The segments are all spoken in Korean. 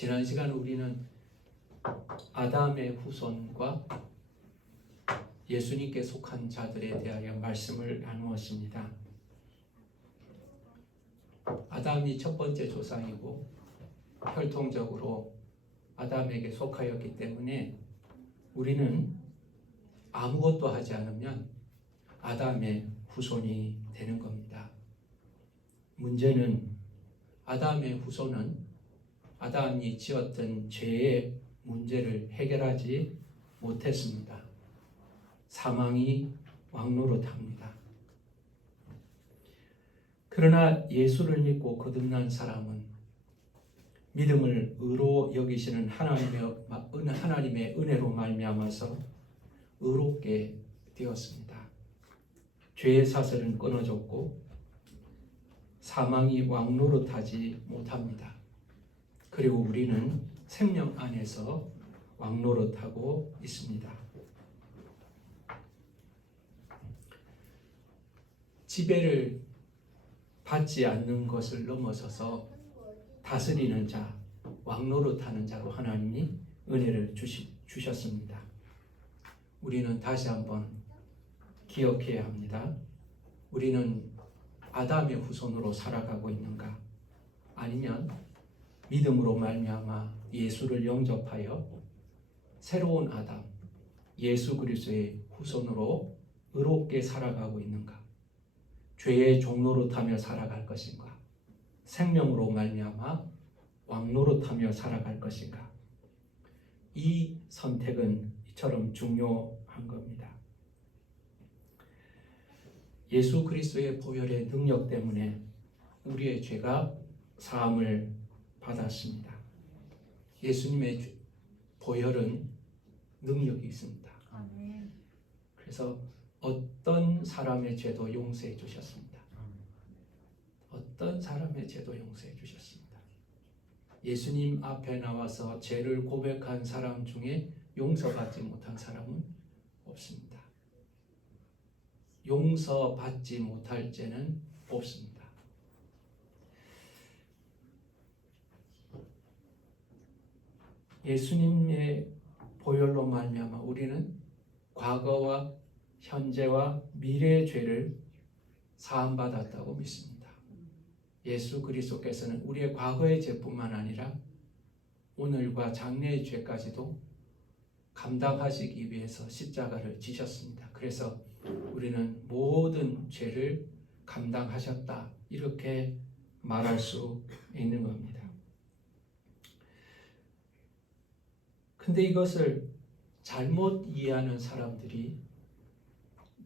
지난 시간 우리는 아담의 후손과 예수님께 속한 자들에 대하여 말씀을 나누었습니다. 아담이 첫 번째 조상이고 혈통적으로 아담에게 속하였기 때문에 우리는 아무것도 하지 않으면 아담의 후손이 되는 겁니다. 문제는 아담의 후손은 아담이 지었던 죄의 문제를 해결하지 못했습니다. 사망이 왕노릇합니다. 그러나 예수를 믿고 거듭난 사람은 믿음을 의로 여기시는 하나님의 은혜로 말미암아서 의롭게 되었습니다. 죄의 사슬은 끊어졌고 사망이 왕노릇하지 못합니다. 그리고 우리는 생명 안에서 왕노릇하고 있습니다. 지배를 받지 않는 것을 넘어서서 다스리는 자, 왕노릇하는 자로 하나님이 은혜를 주셨습니다. 우리는 다시 한번 기억해야 합니다. 우리는 아담의 후손으로 살아가고 있는가? 아니면 믿음으로 말미암아 예수를 영접하여 새로운 아담, 예수 그리스도의 후손으로 의롭게 살아가고 있는가? 죄의 종노릇하며 살아갈 것인가? 생명으로 말미암아 왕노릇하며 살아갈 것인가? 이 선택은 이처럼 중요한 겁니다. 예수 그리스도의 보혈의 능력 때문에 우리의 죄가 사함을 받았습니다. 예수님의 보혈은 능력이 있습니다. 그래서 어떤 사람의 죄도 용서해 주셨습니다. 어떤 사람의 죄도 용서해 주셨습니다. 예수님 앞에 나와서 죄를 고백한 사람 중에 용서받지 못한 사람은 없습니다. 용서받지 못할 죄는 없습니다. 예수님의 보혈로 말미암아 우리는 과거와 현재와 미래의 죄를 사함받았다고 믿습니다. 예수 그리스도께서는 우리의 과거의 죄뿐만 아니라 오늘과 장래의 죄까지도 감당하시기 위해서 십자가를 지셨습니다. 그래서 우리는 모든 죄를 감당하셨다, 이렇게 말할 수 있는 겁니다. 근데 이것을 잘못 이해하는 사람들이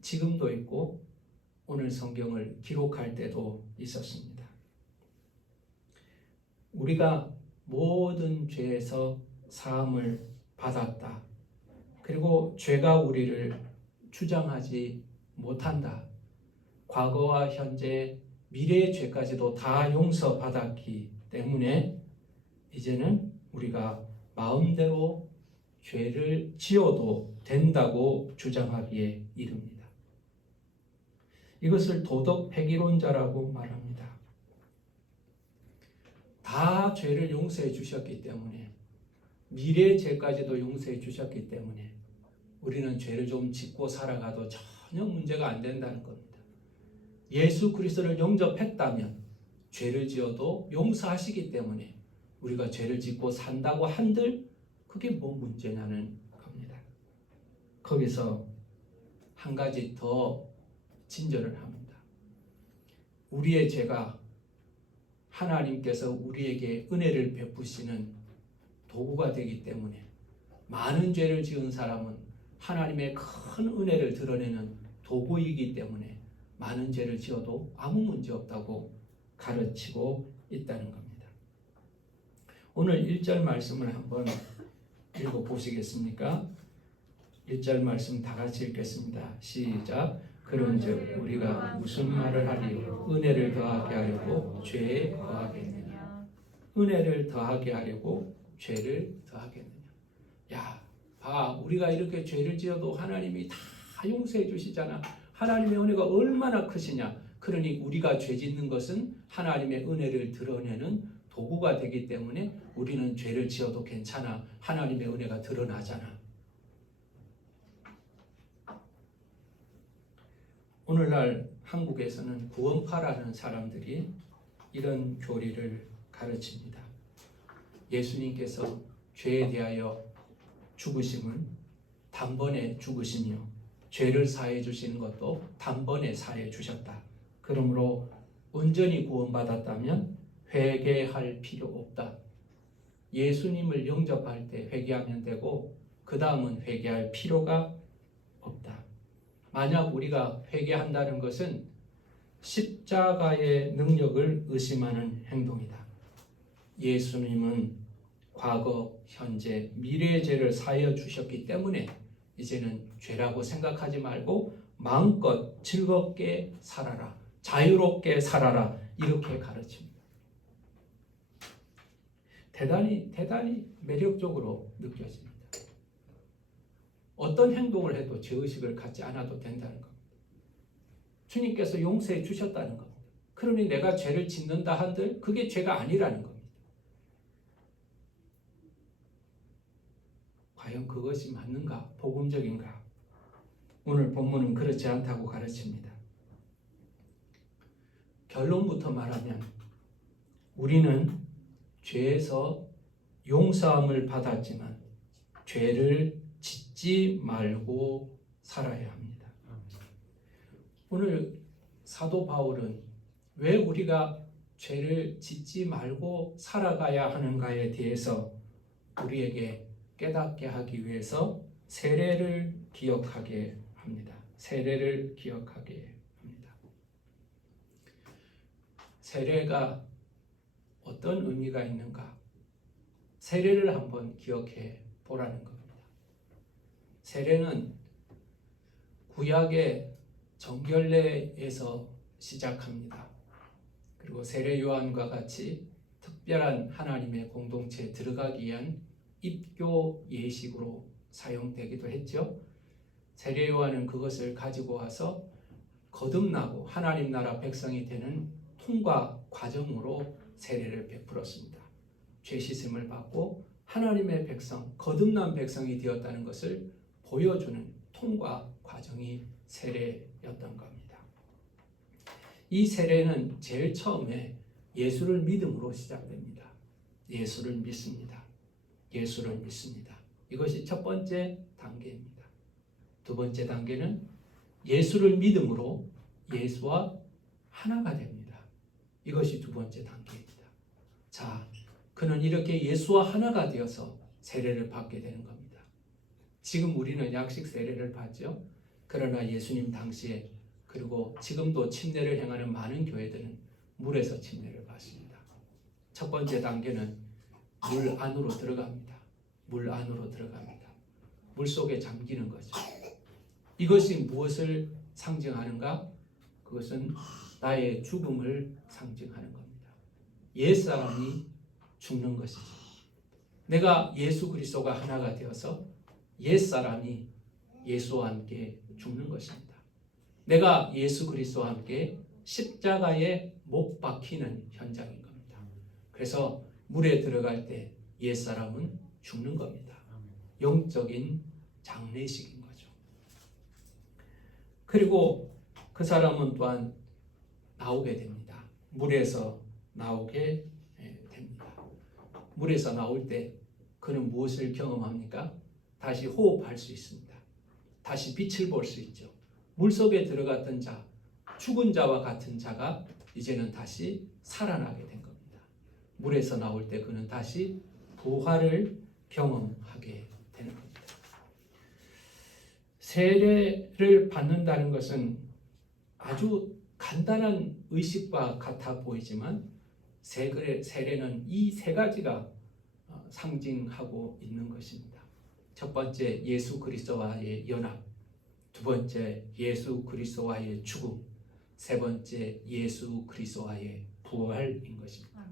지금도 있고 오늘 성경을 기록할 때도 있었습니다. 우리가 모든 죄에서 사함을 받았다. 그리고 죄가 우리를 주장하지 못한다. 과거와 현재, 미래의 죄까지도 다 용서받았기 때문에 이제는 우리가 마음대로 죄를 지어도 된다고 주장하기에 이릅니다. 이것을 도덕 폐기론자라고 말합니다. 다 죄를 용서해 주셨기 때문에, 미래의 죄까지도 용서해 주셨기 때문에 우리는 죄를 좀 짓고 살아가도 전혀 문제가 안 된다는 겁니다. 예수 그리스도를 영접했다면 죄를 지어도 용서하시기 때문에 우리가 죄를 짓고 산다고 한들 그게 뭐 문제냐는 겁니다. 거기서 한 가지 더 진절을 합니다. 우리의 죄가 하나님께서 우리에게 은혜를 베푸시는 도구가 되기 때문에 많은 죄를 지은 사람은 하나님의 큰 은혜를 드러내는 도구이기 때문에 많은 죄를 지어도 아무 문제 없다고 가르치고 있다는 겁니다. 오늘 1절 말씀을 한번 읽어보시겠습니까? 1절 말씀 다 같이 읽겠습니다. 시작. 그런즉 우리가 무슨 말을 하리요? 은혜를 더하게 하려고 죄에 더하겠느냐? 은혜를 더하게 하려고 죄를 더하겠느냐? 야, 봐, 우리가 이렇게 죄를 지어도 하나님이 다 용서해 주시잖아. 하나님의 은혜가 얼마나 크시냐. 그러니 우리가 죄 짓는 것은 하나님의 은혜를 드러내는 도구가 되기 때문에 우리는 죄를 지어도 괜찮아. 하나님의 은혜가 드러나잖아. 오늘날 한국에서는 구원파라는 사람들이 이런 교리를 가르칩니다. 예수님께서 죄에 대하여 죽으심은 단번에 죽으시며 죄를 사해 주시는 것도 단번에 사해 주셨다. 그러므로 온전히 구원받았다면 회개할 필요 없다. 예수님을 영접할 때 회개하면 되고 그 다음은 회개할 필요가 없다. 만약 우리가 회개한다는 것은 십자가의 능력을 의심하는 행동이다. 예수님은 과거, 현재, 미래의 죄를 사하여 주셨기 때문에 이제는 죄라고 생각하지 말고 마음껏 즐겁게 살아라, 자유롭게 살아라, 이렇게 가르칩니다. 대단히 매력적으로 느껴집니다. 어떤 행동을 해도 죄의식을 갖지 않아도 된다는 겁니다. 주님께서 용서해 주셨다는 겁니다. 그러니 내가 죄를 짓는다 한들 그게 죄가 아니라는 겁니다. 과연 그것이 맞는가? 복음적인가? 오늘 본문은 그렇지 않다고 가르칩니다. 결론부터 말하면 우리는 죄에서 용서함을 받았지만 죄를 짓지 말고 살아야 합니다. 오늘 사도 바울은 왜 우리가 죄를 짓지 말고 살아가야 하는가에 대해서 우리에게 깨닫게 하기 위해서 세례를 기억하게 합니다. 세례를 기억하게 합니다. 세례가 어떤 의미가 있는가? 세례를 한번 기억해 보라는 겁니다. 세례는 구약의 정결례에서 시작합니다. 그리고 세례 요한과 같이 특별한 하나님의 공동체에 들어가기 위한 입교 예식으로 사용되기도 했죠. 세례 요한은 그것을 가지고 와서 거듭나고 하나님 나라 백성이 되는 통과 과정으로 세례를 베풀었습니다. 죄 씻음을 받고 하나님의 백성, 거듭난 백성이 되었다는 것을 보여주는 통과 과정이 세례였던 겁니다. 이 세례는 제일 처음에 예수를 믿음으로 시작됩니다. 예수를 믿습니다. 예수를 믿습니다. 이것이 첫 번째 단계입니다. 두 번째 단계는 예수를 믿음으로 예수와 하나가 됩니다. 이것이 두 번째 단계입니다. 자, 그는 이렇게 예수와 하나가 되어서 세례를 받게 되는 겁니다. 지금 우리는 약식 세례를 받죠. 그러나 예수님 당시에 그리고 지금도 침례를 행하는 많은 교회들은 물에서 침례를 받습니다. 첫 번째 단계는 물 안으로 들어갑니다. 물 안으로 들어갑니다. 물 속에 잠기는 거죠. 이것이 무엇을 상징하는가? 그것은 나의 죽음을 상징하는 겁니다. 옛사람이 죽는 것이죠. 내가 예수 그리스도가 하나가 되어서 옛사람이 예수와 함께 죽는 것입니다. 내가 예수 그리스도와 함께 십자가에 못 박히는 현장인 겁니다. 그래서 물에 들어갈 때 옛사람은 죽는 겁니다. 영적인 장례식인 거죠. 그리고 그 사람은 또한 나오게 됩니다. 물에서 나오게 됩니다. 물에서 나올 때 그는 무엇을 경험합니까? 다시 호흡할 수 있습니다. 다시 빛을 볼 수 있죠. 물속에 들어갔던 자, 죽은 자와 같은 자가 이제는 다시 살아나게 된 겁니다. 물에서 나올 때 그는 다시 부활을 경험하게 되는 겁니다. 세례를 받는다는 것은 아주 간단한 의식과 같아 보이지만 세례는 이 세 가지가 상징하고 있는 것입니다. 첫 번째, 예수 그리스도와의 연합. 두 번째, 예수 그리스도와의 죽음. 세 번째, 예수 그리스도와의 부활인 것입니다.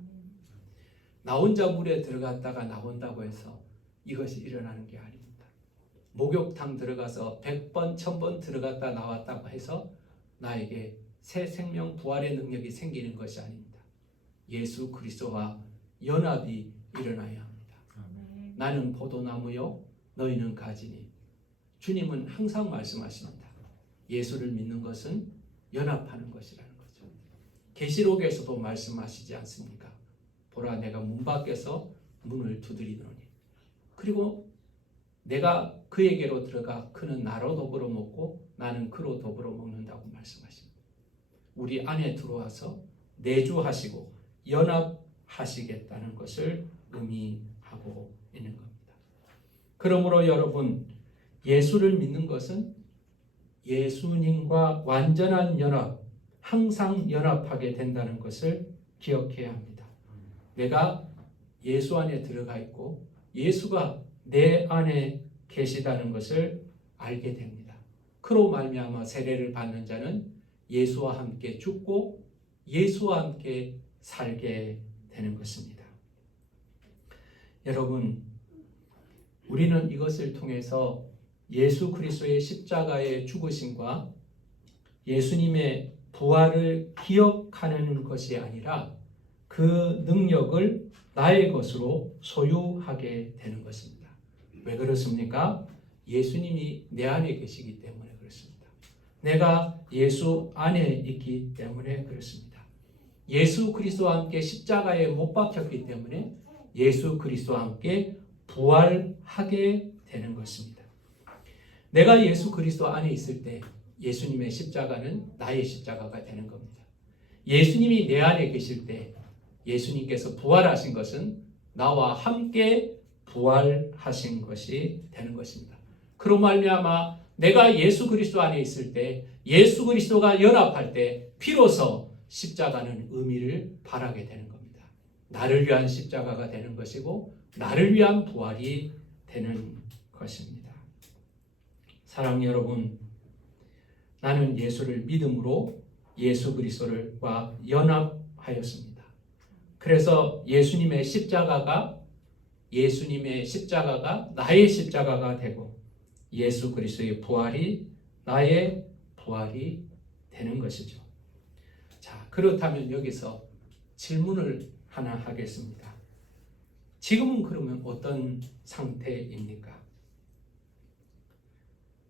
나 혼자 물에 들어갔다가 나온다고 해서 이것이 일어나는 게 아닙니다. 목욕탕 들어가서 100번, 1000번 들어갔다 나왔다고 해서 나에게 새 생명 부활의 능력이 생기는 것이 아닙니다. 예수 그리스도와 연합이 일어나야 합니다. 나는 포도나무요 너희는 가지니. 주님은 항상 말씀하십니다. 예수를 믿는 것은 연합하는 것이라는 거죠. 계시록에서도 말씀하시지 않습니까? 보라 내가 문 밖에서 문을 두드리노니. 그리고 내가 그에게로 들어가 그는 나로 더불어 먹고 나는 그로 더불어 먹는다고 말씀하십니다. 우리 안에 들어와서 내주하시고 연합하시겠다는 것을 의미하고 있는 겁니다. 그러므로 여러분, 예수를 믿는 것은 예수님과 완전한 연합, 항상 연합하게 된다는 것을 기억해야 합니다. 내가 예수 안에 들어가 있고 예수가 내 안에 계시다는 것을 알게 됩니다. 그로 말미암아 세례를 받는 자는 예수와 함께 죽고 예수와 함께 살게 되는 것입니다. 여러분, 우리는 이것을 통해서 예수 그리스도의 십자가의 죽으심과 예수님의 부활을 기억하는 것이 아니라 그 능력을 나의 것으로 소유하게 되는 것입니다. 왜 그렇습니까? 예수님이 내 안에 계시기 때문에 그렇습니다. 내가 예수 안에 있기 때문에 그렇습니다. 예수 그리스도와 함께 십자가에 못 박혔기 때문에 예수 그리스도와 함께 부활하게 되는 것입니다. 내가 예수 그리스도 안에 있을 때 예수님의 십자가는 나의 십자가가 되는 겁니다. 예수님이 내 안에 계실 때 예수님께서 부활하신 것은 나와 함께 부활하신 것이 되는 것입니다. 그로 말미암아 내가 예수 그리스도 안에 있을 때 예수 그리스도가 연합할 때 비로소 십자가는 의미를 발하게 되는 겁니다. 나를 위한 십자가가 되는 것이고 나를 위한 부활이 되는 것입니다. 사랑하는 여러분, 나는 예수를 믿음으로 예수 그리스도와 연합하였습니다. 그래서 예수님의 십자가가 나의 십자가가 되고 예수 그리스도의 부활이 나의 부활이 되는 것이죠. 자, 그렇다면 여기서 질문을 하나 하겠습니다. 지금은 그러면 어떤 상태입니까?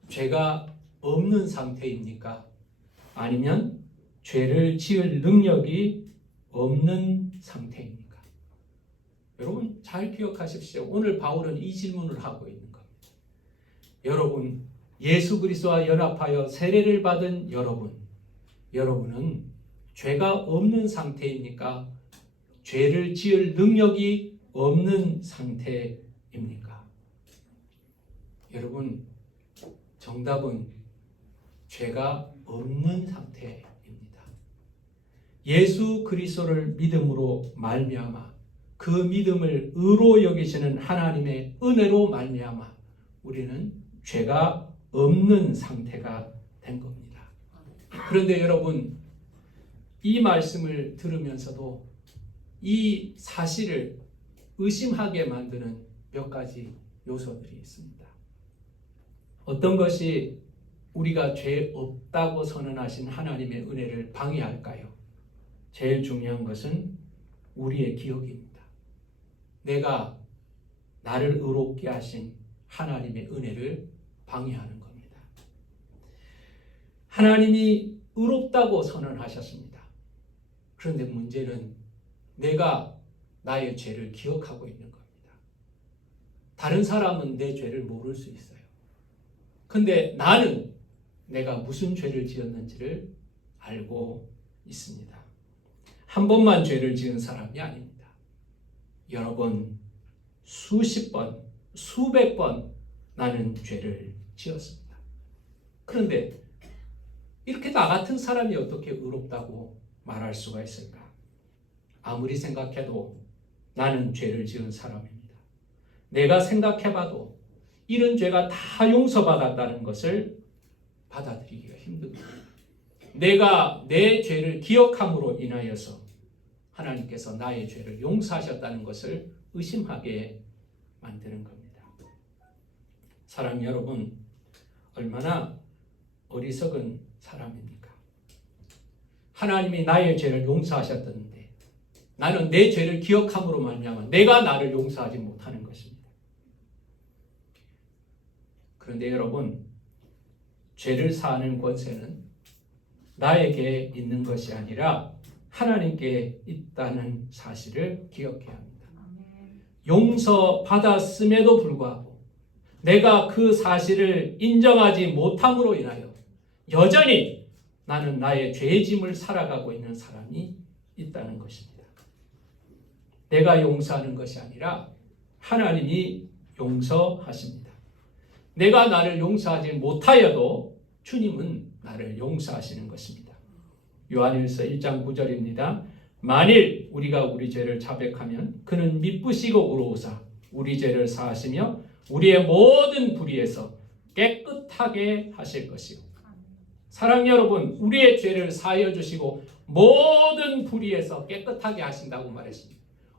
죄가 없는 상태입니까? 아니면 죄를 지을 능력이 없는 상태입니까? 여러분 잘 기억하십시오. 오늘 바울은 이 질문을 하고 있는 겁니다. 여러분, 예수 그리스도와 연합하여 세례를 받은 여러분은 죄가 없는 상태입니까? 죄를 지을 능력이 없는 상태입니까? 여러분, 정답은 죄가 없는 상태입니다. 예수 그리스도를 믿음으로 말미암아 그 믿음을 의로 여기시는 하나님의 은혜로 말미암아 우리는 죄가 없는 상태가 된 겁니다. 그런데 여러분, 이 말씀을 들으면서도 이 사실을 의심하게 만드는 몇 가지 요소들이 있습니다. 어떤 것이 우리가 죄 없다고 선언하신 하나님의 은혜를 방해할까요? 제일 중요한 것은 우리의 기억입니다. 내가 나를 의롭게 하신 하나님의 은혜를 방해하는 겁니다. 하나님이 의롭다고 선언하셨습니다. 그런데 문제는 내가 나의 죄를 기억하고 있는 겁니다. 다른 사람은 내 죄를 모를 수 있어요. 근데 나는 내가 무슨 죄를 지었는지를 알고 있습니다. 한 번만 죄를 지은 사람이 아닙니다. 여러 번, 수십 번, 수백 번 나는 죄를 지었습니다. 그런데 이렇게 나 같은 사람이 어떻게 의롭다고 말할 수가 있을까? 아무리 생각해도 나는 죄를 지은 사람입니다. 내가 생각해봐도 이런 죄가 다 용서받았다는 것을 받아들이기가 힘듭니다. 내가 내 죄를 기억함으로 인하여서 하나님께서 나의 죄를 용서하셨다는 것을 의심하게 만드는 겁니다. 사람 여러분, 얼마나 어리석은 사람입니까? 하나님이 나의 죄를 용서하셨던데 나는 내 죄를 기억함으로 말미암아 내가 나를 용서하지 못하는 것입니다. 그런데 여러분, 죄를 사하는 권세는 나에게 있는 것이 아니라 하나님께 있다는 사실을 기억해야 합니다. 용서받았음에도 불구하고 내가 그 사실을 인정하지 못함으로 인하여 여전히 나는 나의 죄짐을 살아가고 있는 사람이 있다는 것입니다. 내가 용서하는 것이 아니라 하나님이 용서하십니다. 내가 나를 용서하지 못하여도 주님은 나를 용서하시는 것입니다. 요한일서 1장 9절입니다. 만일 우리가 우리 죄를 자백하면 그는 미쁘시고 의로우사 우리 죄를 사하시며 우리의 모든 불의에서 깨끗하게 하실 것이요. 사랑하는 여러분, 우리의 죄를 사하여 주시고 모든 불의에서 깨끗하게 하신다고 말했습니다.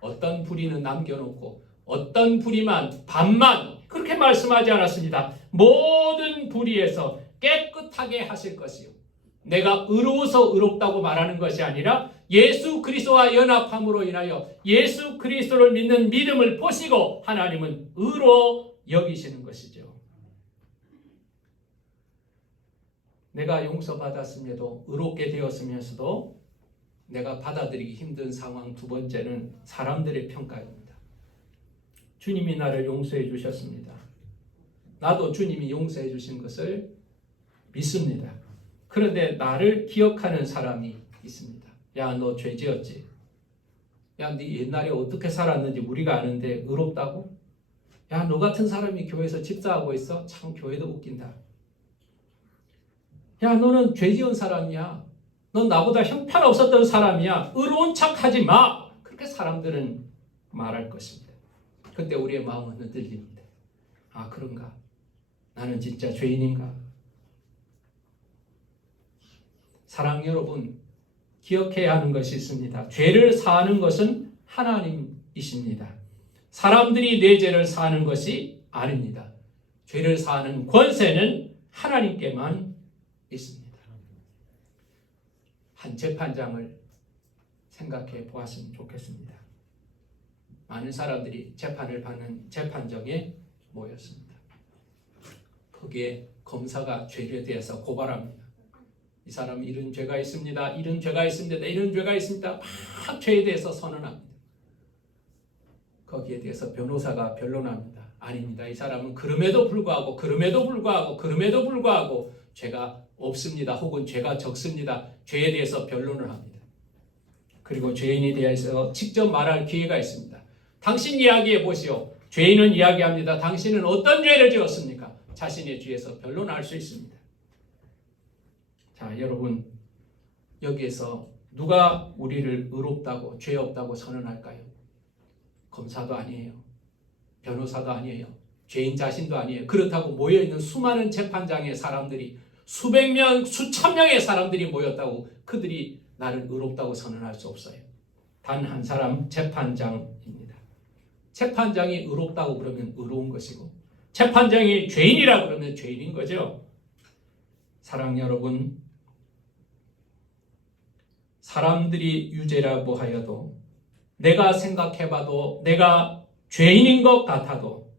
어떤 불의는 남겨놓고 어떤 불의만 반만 그렇게 말씀하지 않았습니다. 모든 불의에서 깨끗하게 하실 것이요. 내가 의로워서 의롭다고 말하는 것이 아니라 예수 그리스도와 연합함으로 인하여 예수 그리스도를 믿는 믿음을 보시고 하나님은 의로 여기시는 것이죠. 내가 용서받았음에도 의롭게 되었으면서도 내가 받아들이기 힘든 상황 두 번째는 사람들의 평가입니다. 주님이 나를 용서해 주셨습니다. 나도 주님이 용서해 주신 것을 믿습니다. 그런데 나를 기억하는 사람이 있습니다. 야, 너 죄 지었지? 야, 네 옛날에 어떻게 살았는지 우리가 아는데 의롭다고? 야, 너 같은 사람이 교회에서 집사하고 있어? 참 교회도 웃긴다. 야, 너는 죄 지은 사람이야. 넌 나보다 형편없었던 사람이야. 의로운 척하지 마. 그렇게 사람들은 말할 것입니다. 그때 우리의 마음은 흔들립니다. 아, 그런가? 나는 진짜 죄인인가? 사랑 여러분, 기억해야 하는 것이 있습니다. 죄를 사하는 것은 하나님이십니다. 사람들이 내 죄를 사하는 것이 아닙니다. 죄를 사하는 권세는 하나님께만 있습니다. 한 재판장을 생각해 보았으면 좋겠습니다. 많은 사람들이 재판을 받는 재판정에 모였습니다. 거기에 검사가 죄에 대해서 고발합니다. 이 사람은 이런 죄가 있습니다. 이런 죄가 있습니다. 이런 죄가 있습니다. 막 죄에 대해서 선언합니다. 거기에 대해서 변호사가 변론합니다. 아닙니다. 이 사람은 그럼에도 불구하고 죄가 없습니다. 혹은 죄가 적습니다. 죄에 대해서 변론을 합니다. 그리고 죄인에 대해서 직접 말할 기회가 있습니다. 당신 이야기해 보시오. 죄인은 이야기합니다. 당신은 어떤 죄를 지었습니까? 자신의 죄에서 변론할 수 있습니다. 자, 여러분, 여기에서 누가 우리를 의롭다고 죄 없다고 선언할까요? 검사도 아니에요. 변호사도 아니에요. 죄인 자신도 아니에요. 그렇다고 모여있는 수많은 재판장의 사람들이 수백 명, 수천 명의 사람들이 모였다고 그들이 나를 의롭다고 선언할 수 없어요. 단 한 사람, 재판장입니다. 재판장이 의롭다고 그러면 의로운 것이고 재판장이 죄인이라 그러면 죄인인 거죠. 사랑 여러분, 사람들이 유죄라고 하여도 내가 생각해봐도 내가 죄인인 것 같아도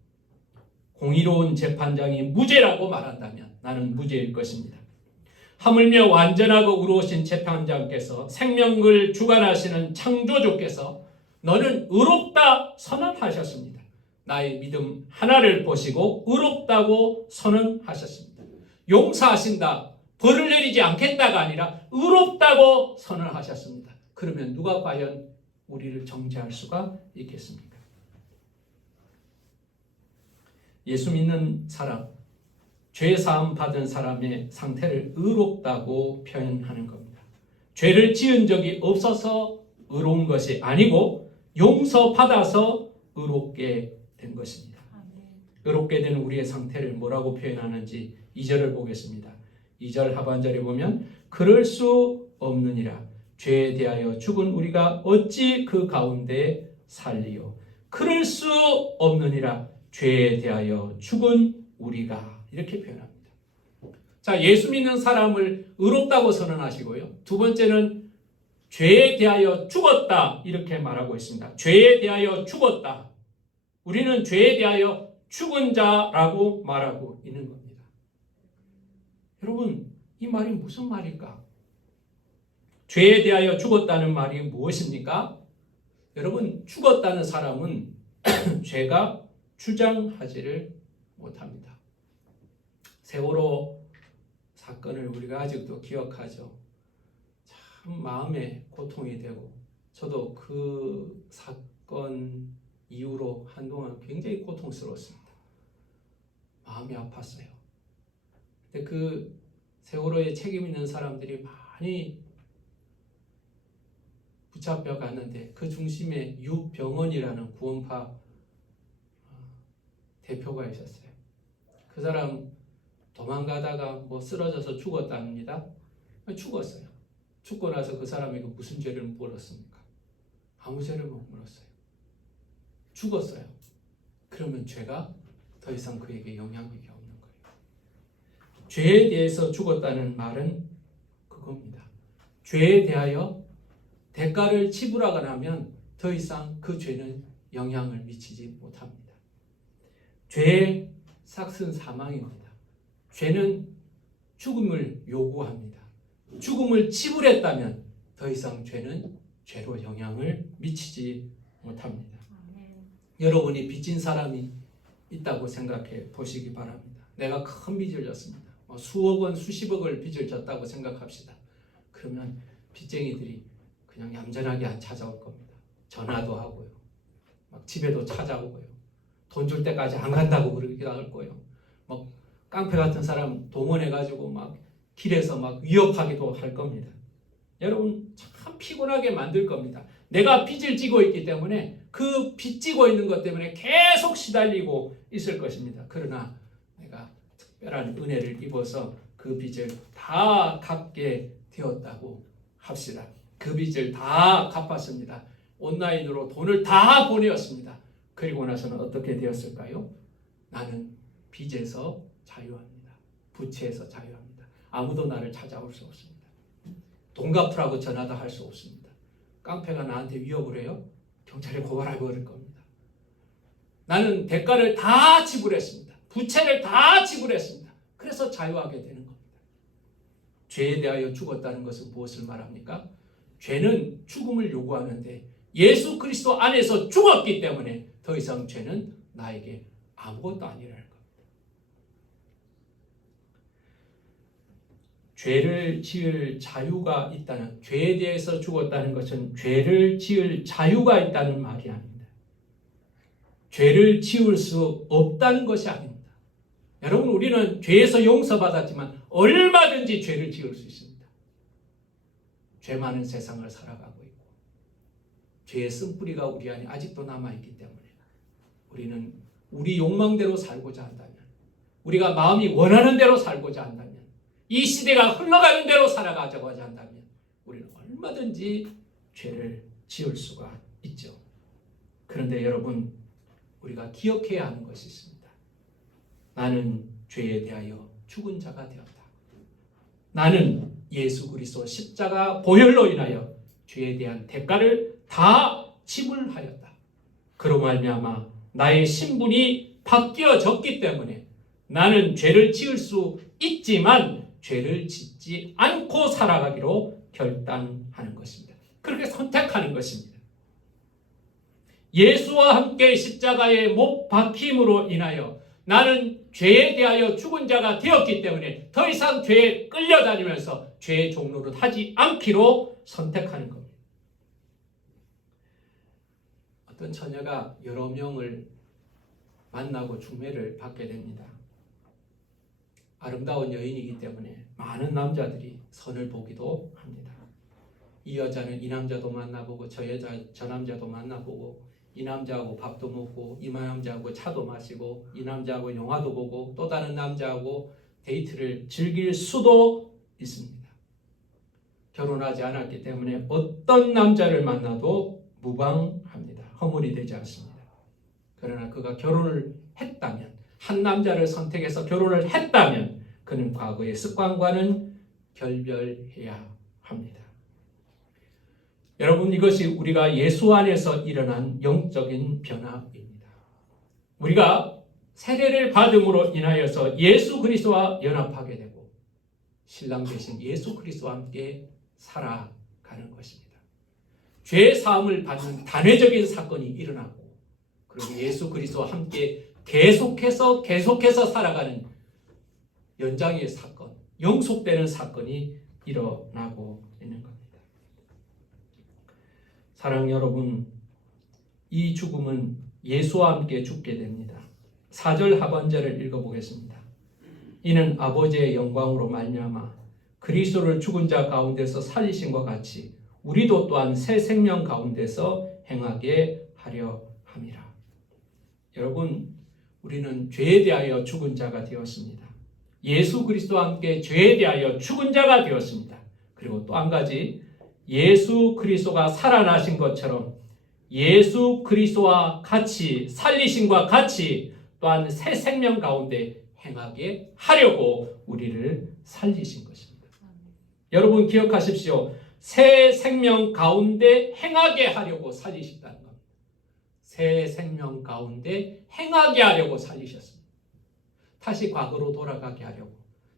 공의로운 재판장이 무죄라고 말한다면 나는 무죄일 것입니다. 하물며 완전하고 의로우신 재판장께서 생명을 주관하시는 창조주께서 너는 의롭다 선언하셨습니다. 나의 믿음 하나를 보시고 의롭다고 선언하셨습니다. 용서하신다, 벌을 내리지 않겠다가 아니라 의롭다고 선언하셨습니다. 그러면 누가 과연 우리를 정죄할 수가 있겠습니까? 예수 믿는 사람, 죄 사함 받은 사람의 상태를 의롭다고 표현하는 겁니다. 죄를 지은 적이 없어서 의로운 것이 아니고 용서받아서 의롭게 된 것입니다. 의롭게 된 우리의 상태를 뭐라고 표현하는지 2절을 보겠습니다. 2절 하반절에 보면 그럴 수 없느니라 죄에 대하여 죽은 우리가 어찌 그 가운데 살리요. 그럴 수 없느니라 죄에 대하여 죽은 우리가, 이렇게 표현합니다. 자, 예수 믿는 사람을 의롭다고 선언하시고요. 두 번째는 죄에 대하여 죽었다 이렇게 말하고 있습니다. 죄에 대하여 죽었다. 우리는 죄에 대하여 죽은 자라고 말하고 있는 겁니다. 여러분, 이 말이 무슨 말일까? 죄에 대하여 죽었다는 말이 무엇입니까? 여러분, 죽었다는 사람은 죄가 주장하지를 못합니다. 세월호 사건을 우리가 아직도 기억하죠. 참 마음에 고통이 되고, 저도 그 사건 이후로 한동안 굉장히 고통스러웠습니다. 마음이 아팠어요. 근데 그 세월호에 책임 있는 사람들이 많이 붙잡혀 갔는데 그 중심에 유병헌이라는 구원파 대표가 있었어요. 그 사람 도망가다가 뭐 쓰러져서 죽었답니다. 죽었어요. 죽고 나서 그 사람에게 무슨 죄를 물었습니까? 아무 죄를 못 물었어요. 죽었어요. 그러면 죄가 더 이상 그에게 영향력이 없는 거예요. 죄에 대해서 죽었다는 말은 그겁니다. 죄에 대하여 대가를 지불하고 나면 더 이상 그 죄는 영향을 미치지 못합니다. 죄의 삭은 사망입니다. 죄는 죽음을 요구합니다. 죽음을 지불했다면 더 이상 죄는 죄로 영향을 미치지 못합니다. 여러분이 빚진 사람이 있다고 생각해 보시기 바랍니다. 내가 큰 빚을 졌습니다. 수억 원, 수십억을 빚을 졌다고 생각합시다. 그러면 빚쟁이들이 그냥 얌전하게 찾아올 겁니다. 전화도 하고요. 막 집에도 찾아오고요. 돈 줄 때까지 안 간다고 그렇게 나올 거예요. 막 깡패 같은 사람 동원해가지고 막 길에서 막 위협하기도 할 겁니다. 여러분 참 피곤하게 만들 겁니다. 내가 빚을 지고 있기 때문에 그 빚 지고 있는 것 때문에 계속 시달리고 있을 것입니다. 그러나 내가 특별한 은혜를 입어서 그 빚을 다 갚게 되었다고 합시다. 그 빚을 다 갚았습니다. 온라인으로 돈을 다 보내었습니다. 그리고 나서는 어떻게 되었을까요? 나는 빚에서 자유합니다. 부채에서 자유합니다. 아무도 나를 찾아올 수 없습니다. 돈 갚으라고 전화도 할 수 없습니다. 깡패가 나한테 위협을 해요? 경찰에 고발해 버릴 겁니다. 나는 대가를 다 지불했습니다. 부채를 다 지불했습니다. 그래서 자유하게 되는 겁니다. 죄에 대하여 죽었다는 것은 무엇을 말합니까? 죄는 죽음을 요구하는데 예수 그리스도 안에서 죽었기 때문에 더 이상 죄는 나에게 아무것도 아니라는 겁니다. 죄를 지을 자유가 있다는, 죄에 대해서 죽었다는 것은 죄를 지을 자유가 있다는 말이 아닙니다. 죄를 지을 수 없다는 것이 아닙니다. 여러분, 우리는 죄에서 용서받았지만 얼마든지 죄를 지을 수 있습니다. 죄 많은 세상을 살아가고 있고 죄의 쓴뿌리가 우리 안에 아직도 남아있기 때문에 우리는 우리 욕망대로 살고자 한다면, 우리가 마음이 원하는 대로 살고자 한다면, 이 시대가 흘러가는 대로 살아가자고 한다면 우리는 얼마든지 죄를 지을 수가 있죠. 그런데 여러분, 우리가 기억해야 하는 것이 있습니다. 나는 죄에 대하여 죽은 자가 되었다. 나는 예수 그리스도 십자가 보혈로 인하여 죄에 대한 대가를 다 지불하였다. 그로 말미암아 나의 신분이 바뀌어졌기 때문에 나는 죄를 지을 수 있지만 죄를 짓지 않고 살아가기로 결단하는 것입니다. 그렇게 선택하는 것입니다. 예수와 함께 십자가에 못 박힘으로 인하여 나는 죄에 대하여 죽은 자가 되었기 때문에 더 이상 죄에 끌려다니면서 죄의 종로를 하지 않기로 선택하는 겁니다. 어떤 처녀가 여러 명을 만나고 중매를 받게 됩니다. 아름다운 여인이기 때문에 많은 남자들이 선을 보기도 합니다. 이 여자는 이 남자도 만나보고 저 남자도 만나보고 이 남자하고 밥도 먹고 이 남자하고 차도 마시고 이 남자하고 영화도 보고 또 다른 남자하고 데이트를 즐길 수도 있습니다. 결혼하지 않았기 때문에 어떤 남자를 만나도 무방합니다. 허물이 되지 않습니다. 그러나 그가 결혼을 했다면, 한 남자를 선택해서 결혼을 했다면 그는 과거의 습관과는 결별해야 합니다. 여러분, 이것이 우리가 예수 안에서 일어난 영적인 변화입니다. 우리가 세례를 받음으로 인하여서 예수 그리스도와 연합하게 되고 신랑 되신 예수 그리스도와 함께 살아가는 것입니다. 죄 사함을 받는 단회적인 사건이 일어났고, 그리고 예수 그리스도와 함께 계속해서 살아가는 연장의 사건, 영속되는 사건이 일어나고 있는 겁니다. 사랑 여러분, 이 죽음은 예수와 함께 죽게 됩니다. 4절 하반절을 읽어보겠습니다. 이는 아버지의 영광으로 말미암아 그리스도를 죽은 자 가운데서 살리심과 같이 우리도 또한 새 생명 가운데서 행하게 하려 함이라. 여러분, 우리는 죄에 대하여 죽은 자가 되었습니다. 예수 그리스도와 함께 죄에 대하여 죽은 자가 되었습니다. 그리고 또 한 가지, 예수 그리스도가 살아나신 것처럼 예수 그리스도와 같이 살리심과 같이 또한 새 생명 가운데 행하게 하려고 우리를 살리신 것입니다. 여러분 기억하십시오. 새 생명 가운데 행하게 하려고 살리셨다는 겁니다. 새 생명 가운데 행하게 하려고 살리셨습니다. 다시 과거로 돌아가게 하려고,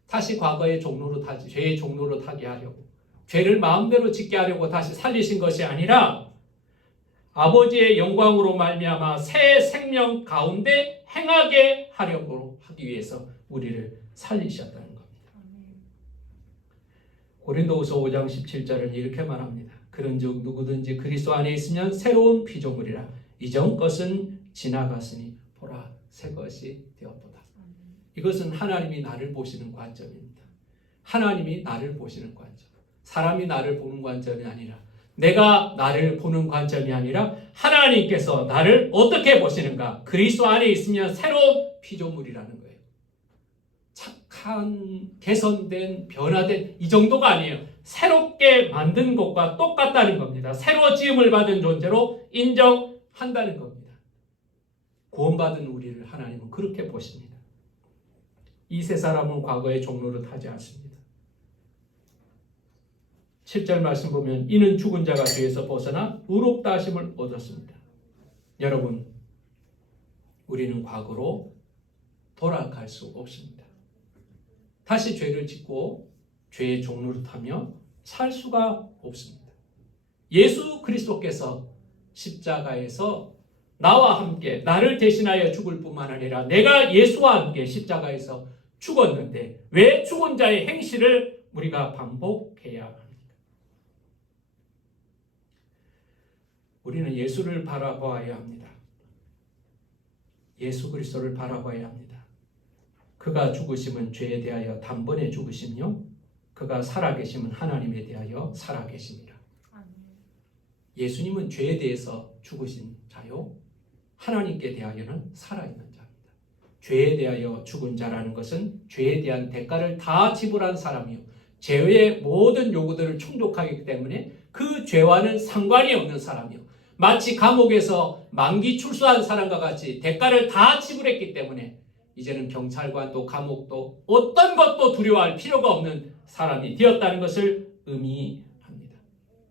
다시 과거의 종로로 타지, 죄의 종로로 타게 하려고, 죄를 마음대로 짓게 하려고 다시 살리신 것이 아니라 아버지의 영광으로 말미암아 새 생명 가운데 행하게 하려고 하기 위해서 우리를 살리셨다는 겁니다. 고린도후서 5장 17절은 이렇게 말합니다. 그런즉 누구든지 그리스도 안에 있으면 새로운 피조물이라. 이전 것은 지나갔으니 보라 새 것이 되었도다. 이것은 하나님이 나를 보시는 관점입니다. 하나님이 나를 보시는 관점. 사람이 나를 보는 관점이 아니라, 내가 나를 보는 관점이 아니라 하나님께서 나를 어떻게 보시는가? 그리스도 안에 있으면 새로운 피조물이라는 거예요. 착한, 개선된, 변화된 이 정도가 아니에요. 새롭게 만든 것과 똑같다는 겁니다. 새로 지음을 받은 존재로 인정한다는 겁니다. 구원받은 우리를 하나님은 그렇게 보십니다. 이 세 사람은 과거의 종로를 타지 않습니다. 7절 말씀 보면 이는 죽은 자가 죄에서 벗어나 의롭다 하심을 얻었습니다. 여러분, 우리는 과거로 돌아갈 수 없습니다. 다시 죄를 짓고 죄의 종로를 타며 살 수가 없습니다. 예수 그리스도께서 십자가에서 나와 함께 나를 대신하여 죽을 뿐만 아니라 내가 예수와 함께 십자가에서 죽었는데 왜 죽은 자의 행실을 우리가 반복해야 합니까? 우리는 예수를 바라봐야 합니다. 예수 그리스도를 바라봐야 합니다. 그가 죽으심은 죄에 대하여 단번에 죽으심요, 그가 살아계심은 하나님에 대하여 살아계심이라. 예수님은 죄에 대해서 죽으신 자요, 하나님께 대하여는 살아있는 자입니다. 죄에 대하여 죽은 자라는 것은 죄에 대한 대가를 다 지불한 사람이요, 죄의 모든 요구들을 충족하기 때문에 그 죄와는 상관이 없는 사람이요, 마치 감옥에서 만기 출소한 사람과 같이 대가를 다 지불했기 때문에 이제는 경찰관도 감옥도 어떤 것도 두려워할 필요가 없는 사람이 되었다는 것을 의미합니다.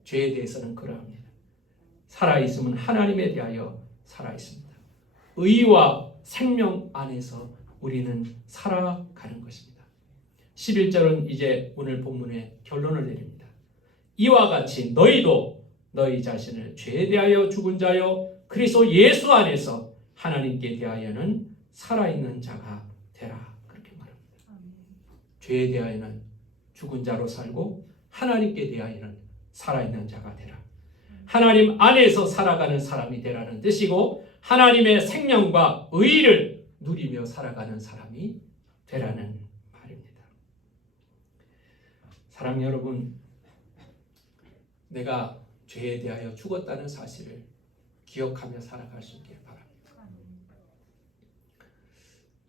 죄에 대해서는 그러합니다. 살아있음은 하나님에 대하여 살아있습니다. 의와 생명 안에서 우리는 살아가는 것입니다. 11절은 이제 오늘 본문의 결론을 내립니다. 이와 같이 너희도 너희 자신을 죄에 대하여 죽은 자요 그리스도 예수 안에서 하나님께 대하여는 살아있는 자가 되라. 그렇게 말합니다. 죄에 대하여는 죽은 자로 살고 하나님께 대하여는 살아있는 자가 되라. 하나님 안에서 살아가는 사람이 되라는 뜻이고 하나님의 생명과 의를 누리며 살아가는 사람이 되라는 말입니다. 사랑하는 여러분, 내가 죄에 대하여 죽었다는 사실을 기억하며 살아갈 수 있기를 바랍니다.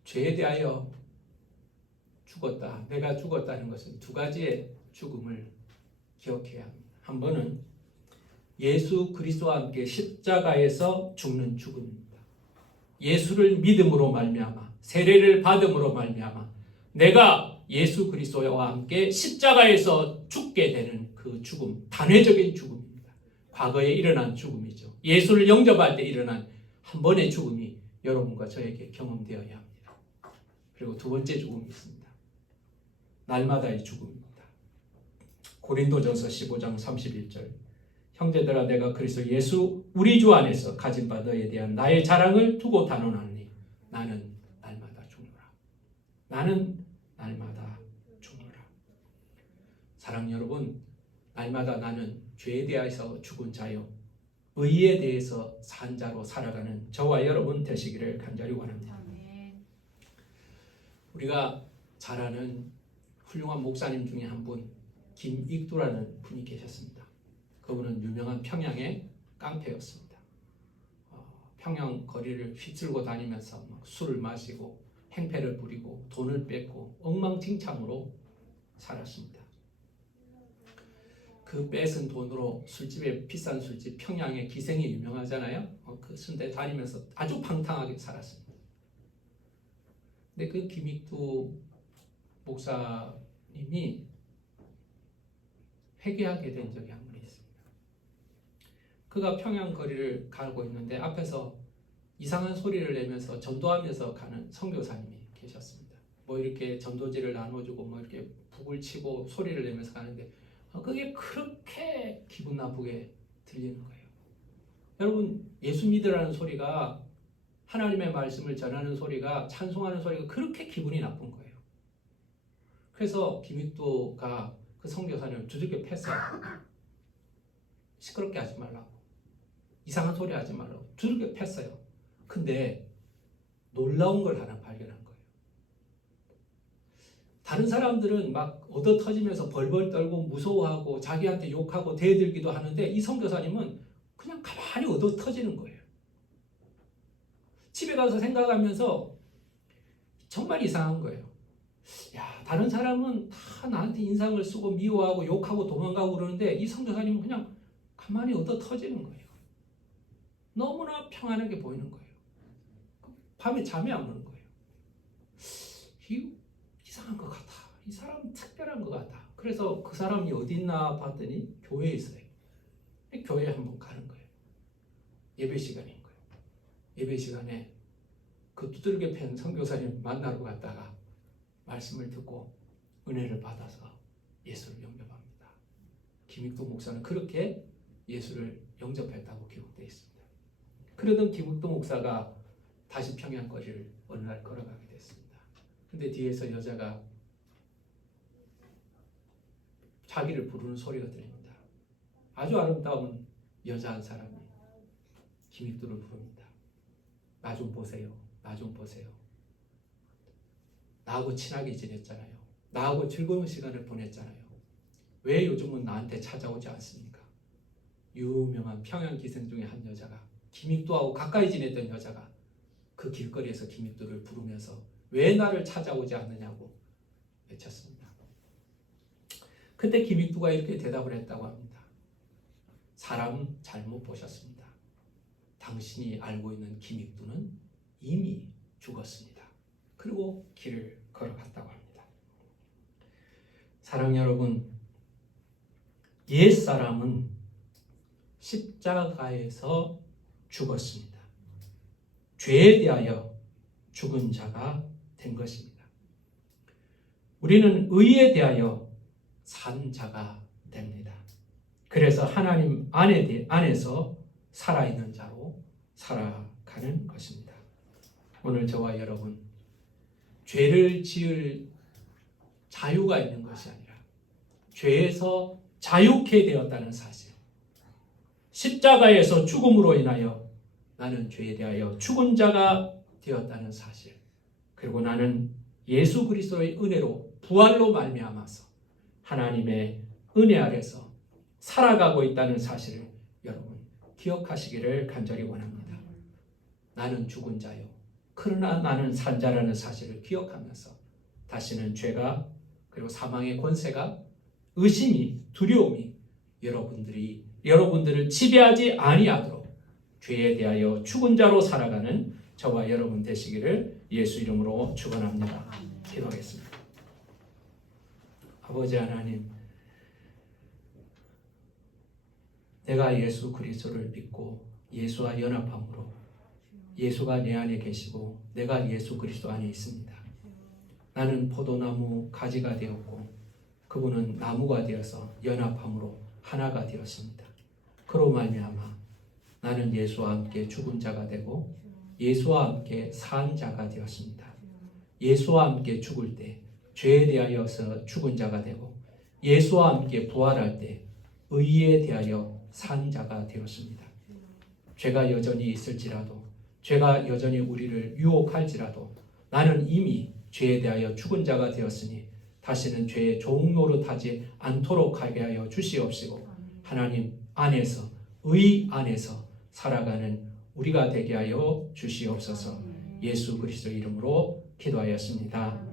죄에 대하여 죽었다, 내가 죽었다는 것은 두 가지의 죽음을 기억해야 합니다. 한 번은 예수 그리스도와 함께 십자가에서 죽는 죽음입니다. 예수를 믿음으로 말미암아, 세례를 받음으로 말미암아 내가 예수 그리스도와 함께 십자가에서 죽게 되는 그 죽음, 단회적인 죽음입니다. 과거에 일어난 죽음이죠. 예수를 영접할 때 일어난 한 번의 죽음이 여러분과 저에게 경험되어야 합니다. 그리고 두 번째 죽음이 있습니다. 날마다의 죽음입니다. 고린도전서 15장 31절 형제들아 내가 그리스도 예수 우리 주 안에서 가진 바 너에 대한 나의 자랑을 두고 단언하노니 나는 날마다 죽노라. 나는 날마다 죽노라. 사랑 여러분, 날마다 나는 죄에 대해서 죽은 자요 의에 대해서 산 자로 살아가는 저와 여러분 되시기를 간절히 원합니다. 우리가 잘 아는 훌륭한 목사님 중에 한 분, 김익두라는 분이 계셨습니다. 그분은 유명한 평양의 깡패였습니다. 평양 거리를 휩쓸고 다니면서 막 술을 마시고 행패를 부리고 돈을 뺏고 엉망진창으로 살았습니다. 그 뺏은 돈으로 술집에 비싼 술집 평양의 기생이 유명하잖아요. 그 순대 다니면서 아주 방탕하게 살았습니다. 근데 그 김익두 목사님이 회개하게 된 적이 한 번 있습니다. 그가 평양 거리를 가고 있는데 앞에서 이상한 소리를 내면서 전도하면서 가는 선교사님이 계셨습니다. 뭐 이렇게 전도지를 나눠주고 뭐 이렇게 북을 치고 소리를 내면서 가는데 그게 그렇게 기분 나쁘게 들리는 거예요. 여러분, 예수 믿으라는 소리가, 하나님의 말씀을 전하는 소리가, 찬송하는 소리가 그렇게 기분이 나쁜 거예요. 그래서 김익도가 그 선교사님을 두들겨 팼어요. 시끄럽게 하지 말라고, 이상한 소리 하지 말라고 두들겨 팼어요. 근데 놀라운 걸 하나 발견한 거예요. 다른 사람들은 막 얻어 터지면서 벌벌 떨고 무서워하고 자기한테 욕하고 대들기도 하는데 이 선교사님은 그냥 가만히 얻어 터지는 거예요. 집에 가서 생각하면서 정말 이상한 거예요. 야, 다른 사람은 다 나한테 인상을 쓰고 미워하고 욕하고 도망가고 그러는데 이 선교사님은 그냥 가만히 얻어 터지는 거예요. 너무나 평안하게 보이는 거예요. 밤에 잠이 안 오는 거예요. 이상한 것 같아. 이 사람 특별한 것 같아. 그래서 그 사람이 어디 있나 봤더니 교회에 있어요. 교회에 한번 가는 거예요. 예배 시간인 거예요. 예배 시간에 그 두들겨 팬 선교사님 만나러 갔다가 말씀을 듣고 은혜를 받아서 예수를 영접합니다. 김익도 목사는 그렇게 예수를 영접했다고 기록되어 있습니다. 그러던 김익도 목사가 다시 평양 거리를 어느 날 걸어가게 됐습니다. 근데 뒤에서 여자가 자기를 부르는 소리가 들립니다. 아주 아름다운 여자 한 사람이 김익도를 부릅니다. 나 좀 보세요. 나 좀 보세요. 나하고 친하게 지냈잖아요. 나하고 즐거운 시간을 보냈잖아요. 왜 요즘은 나한테 찾아오지 않습니까? 유명한 평양 기생 중에 한 여자가, 김익도하고 가까이 지냈던 여자가 그 길거리에서 김익도를 부르면서 왜 나를 찾아오지 않느냐고 외쳤습니다. 그때 김익도가 이렇게 대답을 했다고 합니다. 사람 잘못 보셨습니다. 당신이 알고 있는 김익도는 이미 죽었습니다. 그리고 길을 걸어갔다고 합니다. 사랑 여러분, 옛사람은 십자가에서 죽었습니다. 죄에 대하여 죽은 자가 된 것입니다. 우리는 의에 대하여 산 자가 됩니다. 그래서 하나님 안에서 살아있는 자로 살아가는 것입니다. 오늘 저와 여러분, 죄를 지을 자유가 있는 것이 아니라 죄에서 자유케 되었다는 사실, 십자가에서 죽음으로 인하여 나는 죄에 대하여 죽은 자가 되었다는 사실, 그리고 나는 예수 그리스도의 은혜로 부활로 말미암아서 하나님의 은혜 아래서 살아가고 있다는 사실을 여러분 기억하시기를 간절히 원합니다. 나는 죽은 자요, 그러나 나는 산 자라는 사실을 기억하면서 다시는 죄가, 그리고 사망의 권세가, 의심이, 두려움이 여러분들을 지배하지 아니하도록 죄에 대하여 죽은 자로 살아가는 저와 여러분 되시기를 예수 이름으로 축원합니다. 기도하겠습니다. 아버지 하나님, 내가 예수 그리스도를 믿고 예수와 연합함으로 예수가 내 안에 계시고 내가 예수 그리스도 안에 있습니다. 나는 포도나무 가지가 되었고 그분은 나무가 되어서 연합함으로 하나가 되었습니다. 그로 말미암아 나는 예수와 함께 죽은 자가 되고 예수와 함께 산 자가 되었습니다. 예수와 함께 죽을 때 죄에 대하여서 죽은 자가 되고 예수와 함께 부활할 때 의에 대하여 산 자가 되었습니다. 죄가 여전히 있을지라도 죄가 여전히 우리를 유혹할지라도 나는 이미 죄에 대하여 죽은 자가 되었으니 다시는 죄의 종 노릇하지 않도록 하게 하여 주시옵시고 하나님 안에서 의 안에서 살아가는 우리가 되게 하여 주시옵소서. 예수 그리스도 이름으로 기도하였습니다.